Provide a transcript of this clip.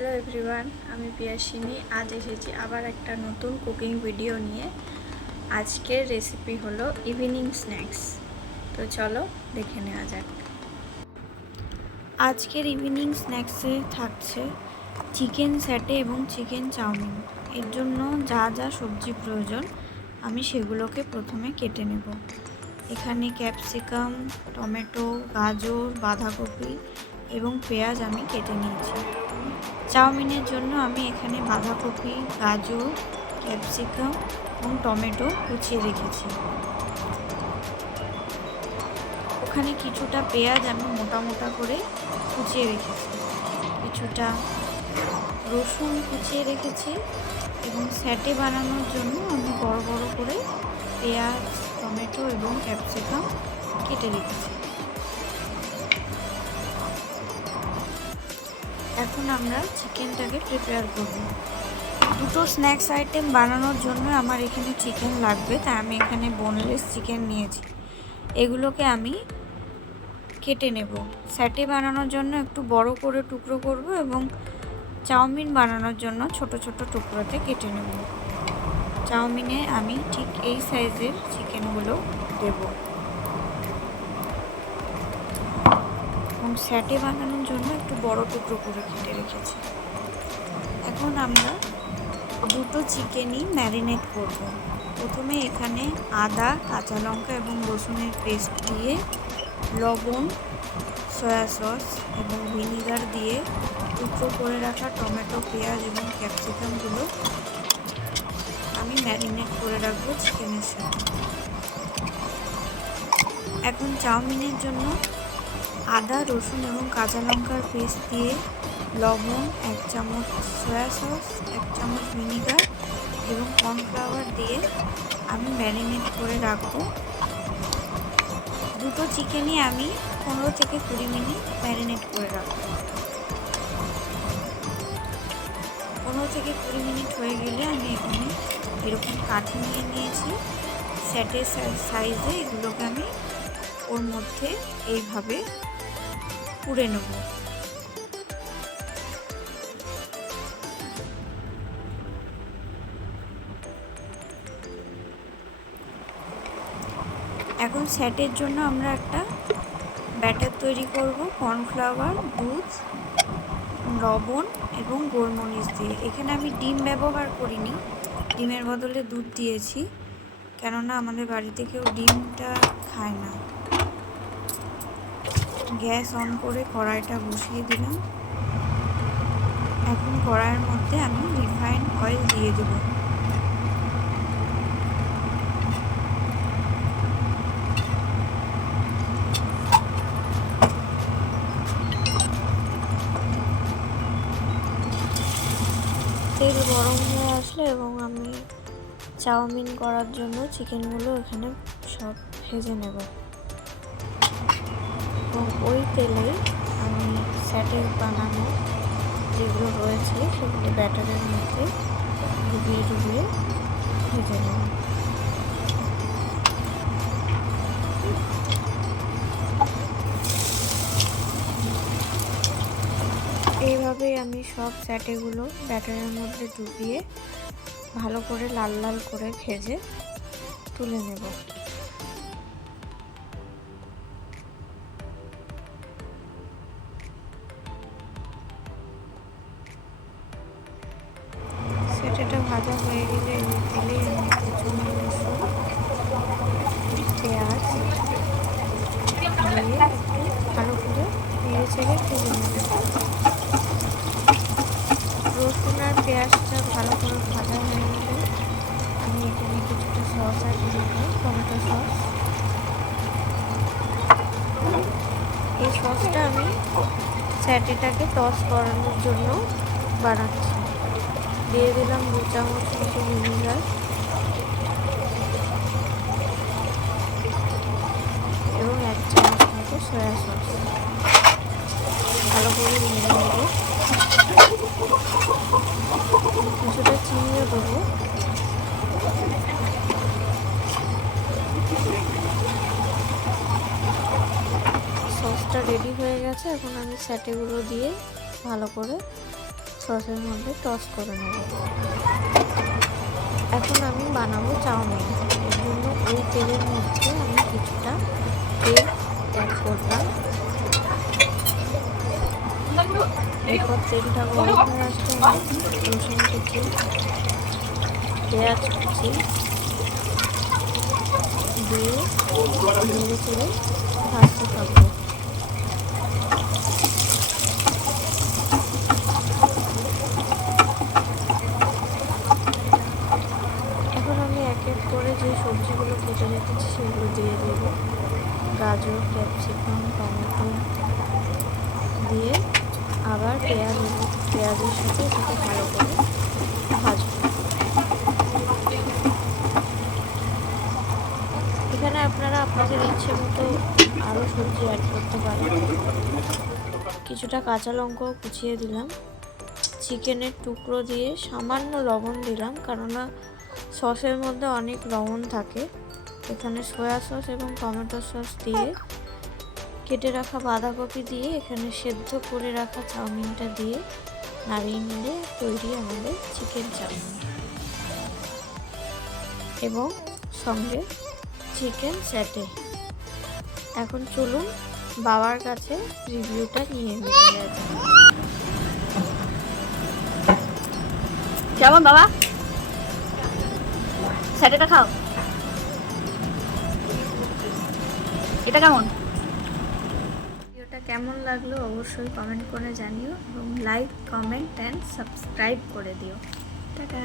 Hello everyone, আমি পিয়াসিনী। আজ এসেছি আবার একটা নতুন কুকিং ভিডিও নিয়ে। আজকের রেসিপি হলো ইভিনিং স্ন্যাক্স। তো চলো দেখে নেওয়া যাক। আজকের ইভিনিং স্ন্যাক্সে থাকছে চিকেন স্যাটে এবং চিকেন চাউমিন। এর জন্য যা যা সবজি প্রয়োজন আমি সেগুলোকে প্রথমে কেটে নেব। এখানে ক্যাপসিকাম, টমেটো, গাজর, বাঁধাকপি এবং পেঁয়াজ আমি কেটে নিয়েছি। চাউমিনের জন্য আমি এখানে বাঁধাকপি, গাজর, ক্যাপসিকাম এবং টমেটো কুচিয়ে রেখেছি। ওখানে কিছুটা পেঁয়াজ আমি মোটা মোটা করে কুচিয়ে রেখেছি, কিছুটা রসুন কুচিয়ে রেখেছি এবং স্যাটে বানানোর জন্য আমি বড় বড় করে পেঁয়াজ, টমেটো এবং ক্যাপসিকাম কেটে রেখেছি। এখন আমরা চিকেনটাকে প্রিপেয়ার করব। দুটো স্ন্যাক্স আইটেম বানানোর জন্য আমার এখানে চিকেন লাগবে, তাই আমি এখানে বোনলেস চিকেন নিয়েছি। এগুলোকে আমি কেটে নেব। স্যাটে বানানোর জন্য একটু বড় করে টুকরো করব এবং চাউমিন বানানোর জন্য ছোট ছোট টুকরোতে কেটে নেব। চাউমিনে আমি ঠিক এই সাইজের চিকেনগুলো দেব এবং স্যাটে বানানোর জন্য একটু বড় টুকরো করে কেটে রেখেছি। এখন আমরা দুটো চিকেনই ম্যারিনেট করব। প্রথমে এখানে আদা, কাঁচা লঙ্কা এবং রসুনের পেস্ট দিয়ে লবণ, সয়া সস এবং ভিনিগার দিয়ে টুকরো করে রাখা টমেটো, পেঁয়াজ এবং ক্যাপসিকামগুলো আমি ম্যারিনেট করে রাখবো চিকেনের সাথে। এখন চাউমিনের জন্য আদা, রসুন এবং কাঁচা লঙ্কার পেস্ট দিয়ে লবণ, 1 চামচ সয়া সস, 1 চামচ ভিনিগার এবং কর্নফ্লাওয়ার দিয়ে আমি ম্যারিনেট করে রাখবো। দুটো চিকেনই আমি 15 থেকে 20 মিনিট ম্যারিনেট করে রাখবো। 15 থেকে 20 মিনিট হয়ে গেলে আমি এখানে এরকম কাঠি নিয়ে নিয়েছি। স্যাটের সাইজে এগুলোকে আমি ওর মধ্যে এইভাবে পুড়ে নেব। এখন স্যাটের জন্য আমরা একটা ব্যাটার তৈরি করব কর্নফ্লাওয়ার, দুধ, লবণ এবং গোলমরিচ দিয়ে। এখানে আমি ডিম ব্যবহার করিনি, ডিমের বদলে দুধ দিয়েছি, কেননা আমাদের বাড়িতে কেউ ডিমটা খায় না। গ্যাস অন করে কড়াইটা বসিয়ে দিলাম। এখন কড়াইয়ের মধ্যে আমি রিফাইন্ড অয়েল দিয়ে দেব। তেল গরম হয়ে আসলে এবং আমি চাউমিন করার জন্য চিকেনগুলো এখানে সব ভেজে নেব এবং ওই তেলে আমি স্যাটের বানানো যেগুলো রয়েছে সেগুলো ব্যাটারের মধ্যে ডুবিয়ে ডুবিয়ে ভেজে নেব। এইভাবেই আমি সব স্যাটেগুলো ব্যাটারের মধ্যে ডুবিয়ে ভালো করে লাল লাল করে ভেজে তুলে নেব। স্যাটেটা ভাজা হয়ে গেলে ওই তেলে আমি কুচনো রসুন, পেঁয়াজ দিয়ে একটু ভালো করে নেড়ে চেড়ে ভেজে নেব। রসুন আর পেঁয়াজটা ভালো করে ভাজা হয়ে গেলে আমি এখানে কিছুটা সস অ্যাড করব, টমেটো সস। এই সসটা আমি স্যাটেটাকে টস করানোর জন্য বানাচ্ছি। দিয়ে দিলাম 2 চামচ মতো ভিনিগার এবং 1 চামচ মতো সয়া সস। ভালো করে নেড়ে নেব। কিছুটা চিনিও দেবো। সসটা রেডি হয়ে গেছে। এখন আমি স্যাটেগুলো দিয়ে ভালো করে সসের মধ্যে টস করে নেব। এখন আমি বানাবো চাউমিন। এর জন্য ওই তেলের মধ্যে আমি কিছুটা তেল অ্যাড করলাম। এরপর তেলটা গরম হয়ে আসলে আমি রসুন কুচি, পেঁয়াজ কুচি দিয়ে নেড়ে চেড়ে ভাজতে থাকবো। এখন আমি এক এক করে যে সবজিগুলো কেটে রেখেছি সেগুলো দিয়ে দেব। গাজর, ক্যাপসিকাম, টমেটো দিয়ে আবার পেঁয়াজের সাথে এটাকে ভালো করে ভাজবো। এখানে আপনারা আপনাদের ইচ্ছে মতো আরও সবজি অ্যাড করতে পারেন। কিছুটা কাঁচা লঙ্কাও কুচিয়ে দিলাম। চিকেনের টুকরো দিয়ে সামান্য লবণ দিলাম, কেননা সসের মধ্যে অনেক লবণ থাকে। এখানে সয়া সস এবং টমেটো সস দিয়ে কেটে রাখা বাঁধাকপি দিয়ে এখানে সেদ্ধ করে রাখা চাউমিনটা দিয়ে নাড়িয়ে নিলে তৈরি আমাদের চিকেন চাউমিন এবং সঙ্গে চিকেন স্যাটে। এখন চলুন বাবার কাছে রিভিউটা নিয়ে নেওয়া যাক। কেমন বাবা? স্যাটেটা খাও। এটা কেমন? ভিডিওটা কেমন লাগলো অবশ্যই কমেন্ট করে জানিও এবং লাইক, কমেন্ট অ্যান্ড সাবস্ক্রাইব করে দিও। টাটা।